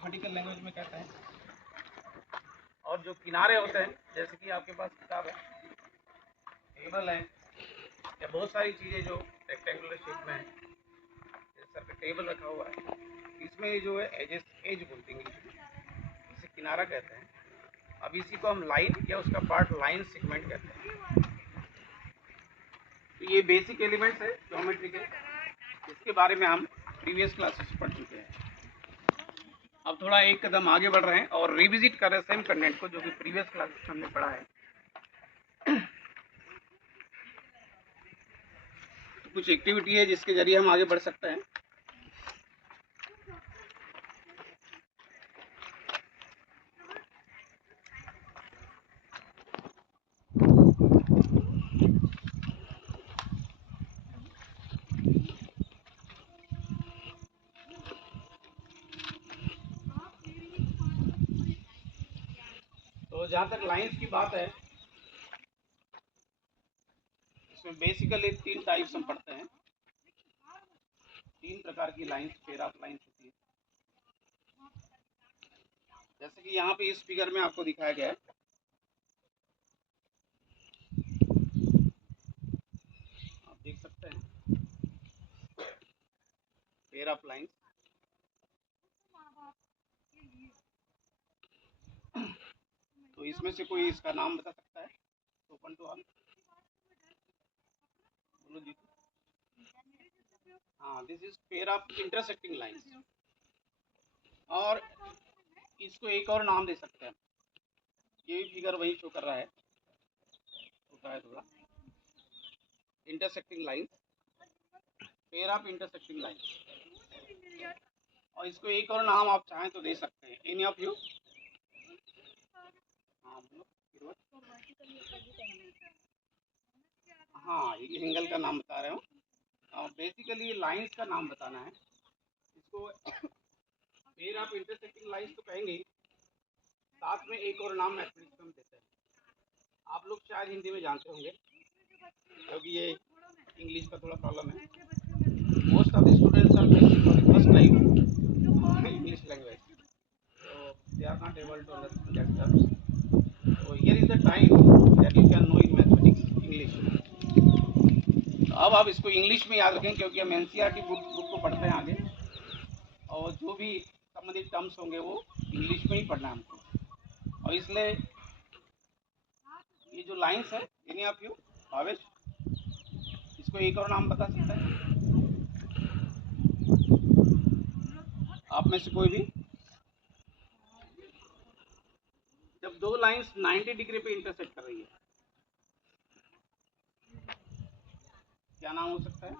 Mathematical language में कहते हैं। और जो किनारे होते हैं, जैसे कि आपके पास किताब है, टेबल है, या बहुत सारी चीज़ें जो रेक्टेंगुलर शेप में है, जैसे सर पे टेबल रखा हुआ है, इसमें ये जो है एजेस, एज बोलते हैं इंग्लिश में, इसे किनारा कहते हैं। अब इसी को हम लाइन या उसका पार्ट लाइन सेगमेंट कहते हैं। तो ये बेसिक एलिमेंट्स है ज्योमेट्री के, इसके बारे में हम प्रीवियस क्लासेस पढ़ चुके हैं। अब थोड़ा एक कदम आगे बढ़ रहे हैं और रिविजिट कर रहे हैं सेम कंटेंट को जो कि प्रीवियस क्लासेस में हमने पढ़ा है। तो कुछ एक्टिविटी है जिसके जरिए हम आगे बढ़ सकते हैं। तो जहाँ तक लाइंस की बात है, इसमें बेसिकली 3 टाइप्स हम पढ़ते हैं। 3 प्रकार की लाइंस, पेयर ऑफ लाइंस होती है। जैसे कि यहाँ पे इस फिगर में आपको दिखाया गया है, आप देख सकते हैं पेयर ऑफ लाइंस। तो इसमें से कोई इसका नाम बता सकता है? ओपन टू ऑल, बोलो जी। हाँ, this is pair of intersecting lines. और इसको एक और नाम दे सकते हैं, ये फिगर वही शो कर रहा है, होता है थोड़ा intersecting lines, pair of intersecting lines. और इसको एक और नाम आप चाहें तो दे सकते हैं। Any of you? हाँ बोलो। हाँ, ये एंगल का नाम बता रहे हो। बेसिकली लाइंस का नाम बताना है इसको। पेयर ऑफ इंटरसेक्टिंग लाइंस तो कहेंगे ही, साथ में एक और नाम मैथमेटिक्स में देते हैं। आप लोग शायद हिंदी में जानते होंगे, क्योंकि ये इंग्लिश का थोड़ा प्रॉब्लम है। Most of the students are facing for the first time English language, so they are not able to understand that terms. So here is the time that you can know in mathematics English. तो अब आप इसको English में याद रखें, क्योंकि हम NCERT book को पढ़ते हैं आगे, और जो भी संबंधित टर्म्स होंगे वो इंग्लिश में ही पढ़ना है हमको। और इसलिए ये जो लाइंस है, एनी ऑफ यू, भावेश, इसको एक और नाम बता सकता है आप में से कोई भी? जब दो लाइंस 90 डिग्री पे इंटरसेक्ट कर रही है, क्या नाम हो सकता है?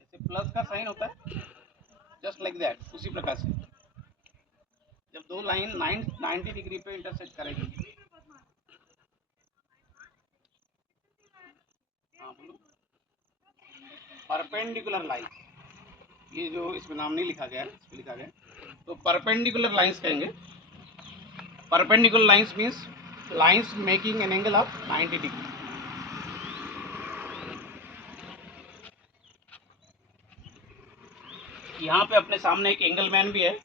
जैसे प्लस का साइन होता है, जस्ट लाइक दैट, उसी प्रकार से जब दो लाइन 90 डिग्री पे इंटरसेक्ट करेगी, हाँ बोलो। परपेंडिकुलर लाइन, ये जो इसमें नाम नहीं लिखा गया है, इसमें लिखा गया है, तो परपेंडिकुलर लाइंस कहेंगे। Perpendicular lines means lines making an angle of 90 degree. यहाँ पे अपने सामने एक एंगल मैन भी है,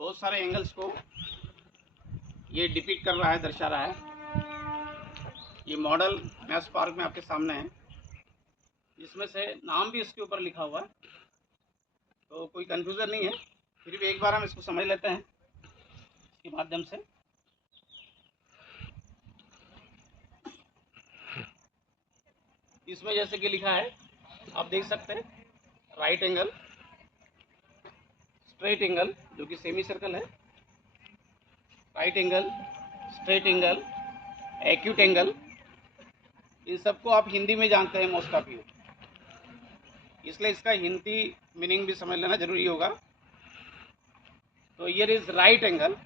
बहुत सारे एंगल्स को ये डिपिक्ट कर रहा है, दर्शा रहा है। ये मॉडल मैथ्स पार्क में आपके सामने है, इसमें से नाम भी इसके ऊपर लिखा हुआ है, तो कोई कंफ्यूजन नहीं है। फिर भी एक बार हम इसको समझ लेते हैं इसके माध्यम से। इसमें जैसे कि लिखा है, आप देख सकते हैं, राइट एंगल, स्ट्रेट एंगल जो कि सेमी सर्कल है, right angle, straight angle, acute angle, इन सबको आप हिंदी में जानते हैं मोस्ट ऑफ यू, इसलिए इसका हिंदी मीनिंग भी समझ लेना जरूरी होगा। तो here is right angle.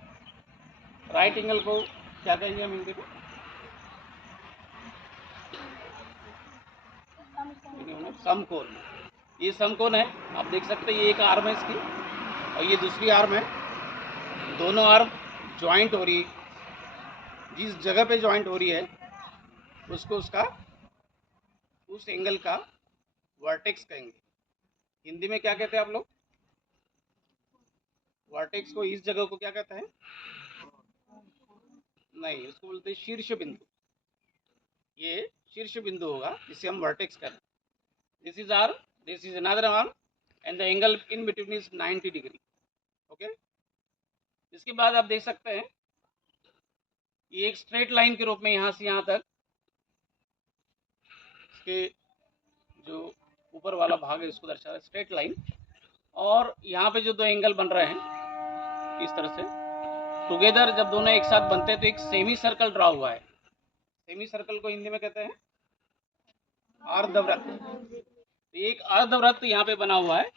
Right angle को क्या कहेंगे हम हिंदी में? समकोण। ये समकोण है, आप देख सकते हैं, ये एक आर्म है इसकी और ये दूसरी आर्म है, दोनों आर्म ज्वाइंट हो रही, जिस जगह पे ज्वाइंट हो रही है उसको उसका उस एंगल का वर्टेक्स कहेंगे। हिंदी में क्या कहते हैं आप लोग? वर्टेक्स को इस जगह को क्या कहते हैं? नहीं, उसको बोलते हैं शीर्ष बिंदु। ये शीर्ष बिंदु होगा जिसे हम वर्टेक्स कहते हैं। This is R, this is another arm and the angle in between is 90 degree. Okay, इसके बाद आप देख सकते हैं ये एक स्ट्रेट लाइन के रूप में यहाँ से यहाँ तक इसके जो ऊपर वाला भाग है इसको दर्शा रहा है, स्ट्रेट लाइन। और यहाँ पे जो दो एंगल बन रहे हैं इस तरह से टुगेदर, जब दोनों एक साथ बनते हैं तो एक सेमी सर्कल ड्रा हुआ है। सेमी सर्कल को हिंदी में कहते हैं अर्धवृत्त। तो एक अर्धवृत्त यहाँ पे बना हुआ है,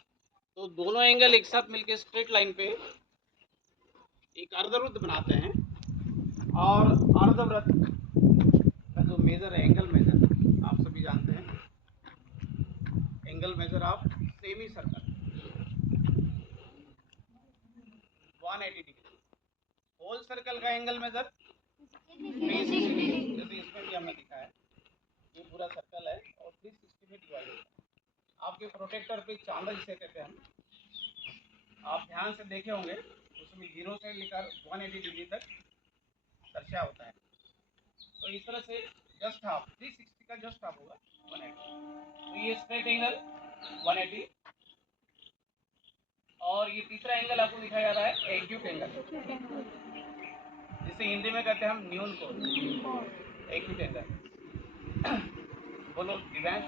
तो दोनों एंगल एक साथ मिलकर स्ट्रेट लाइन पे एक अर्धवृत्त बनाते हैं। और अर्धवृत्त का जो मेजर है, एंगल मेजर, आप सभी जानते हैं angle measure of semi circle 180 degree. Whole circle का एंगल मेजर 360 डिग्री। जैसे इसमें भी हमने दिखा है, ये पूरा सर्कल है और 360 में डिवाइड होता है। आपके प्रोटेक्टर पे चांदा जिसे कहते हैं हम, आप ध्यान से देखे होंगे, उसमें 0 से लेकर 180 डिग्री तक दर्शा होता है। तो इस तरह से जस्ट हाफ 360 का जस्ट हाफ होगा 180। तो ये स्ट्रेट एंगल 180। और ये तीसरा एंगल आपको दिखाया जा रहा है एक्यूट एंगल, जिसे हिंदी में कहते हैं हम न्यून कोण। Acute angle. बोलो दिव्यांश,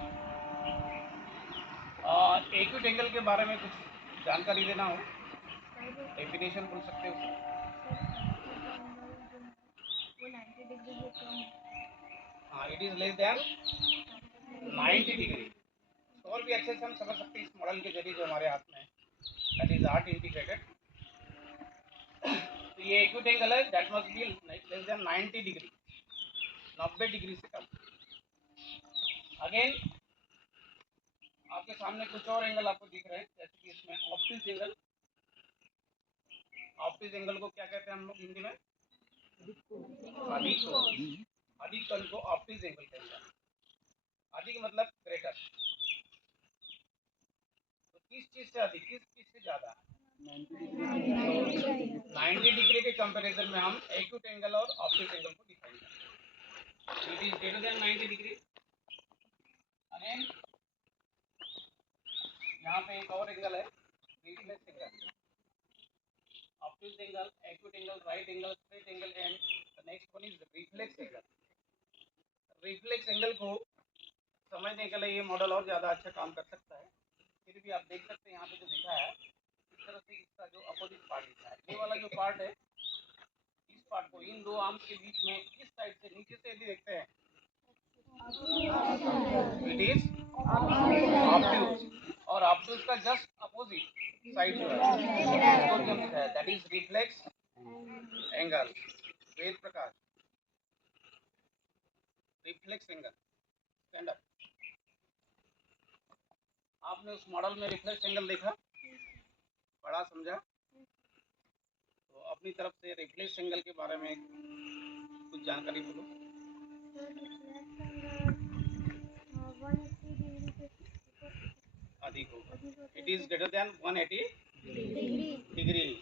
एक्यूट एंगल के बारे में कुछ जानकारी देना हो, डेफिनेशन बोल सकते हो। हाँ, it is less than 90 degree. और भी अच्छे से हम समझ सकते हैं इस मॉडल के जरिए जो हमारे हाथ में है, दैट इज आर्ट इंटीग्रेटेड। तो ये एक्यूट एंगल है, that must be less than 90 degree, 90 degree से कम। अगेन आपके सामने कुछ और एंगल आपको दिख रहे हैं, जैसे कि इसमें ऑप्टिक एंगल। ऑप्टिक एंगल को क्या कहते हैं हम लोग हिंदी में? अधिक कोण। अधिक कोण को ऑप्टिक एंगल कहते हैं। अधिक मतलब ग्रेटर। तो किस चीज से अधिक, किस चीज से ज्यादा? 90 डिग्री के कंपैरिजन में हम एक्यूट एंगल और ऑप्टिक एंगल को डिफाइन करते हैं। It is greater than 90 degree. Again यहाँ पे एक और एंगल है, reflex angle. Optic angle, acute angle, right angle, straight angle and the next one is reflex angle. Reflex angle को समझने के लिए ये मॉडल और ज़्यादा अच्छा काम कर सकता है। फिर भी आप देख सकते हैं यहाँ पे जो लिखा है, इस तरह से इसका जो अपोजिट पार्ट लिखा है, ये वाला जो पार्ट है, इस पार्ट को इन दो आर्म्स के बीच में इस साइड से नीचे से यदि देखते हैं, इट इज ऑब्ट्यूज। और ऑब्ट्यूज का जस्ट अपोजिट साइड जो है इसको जो लिखा है, that is reflex angle. Ved Prakash, reflex angle stand up. आपने उस मॉडल में रिफ्लेक्स एंगल देखा, पढ़ा, समझा? तो अपनी तरफ से रिफ्लेक्स एंगल के बारे में कुछ जानकारी बोलो। अधिक होगा, it is greater than 180 degree.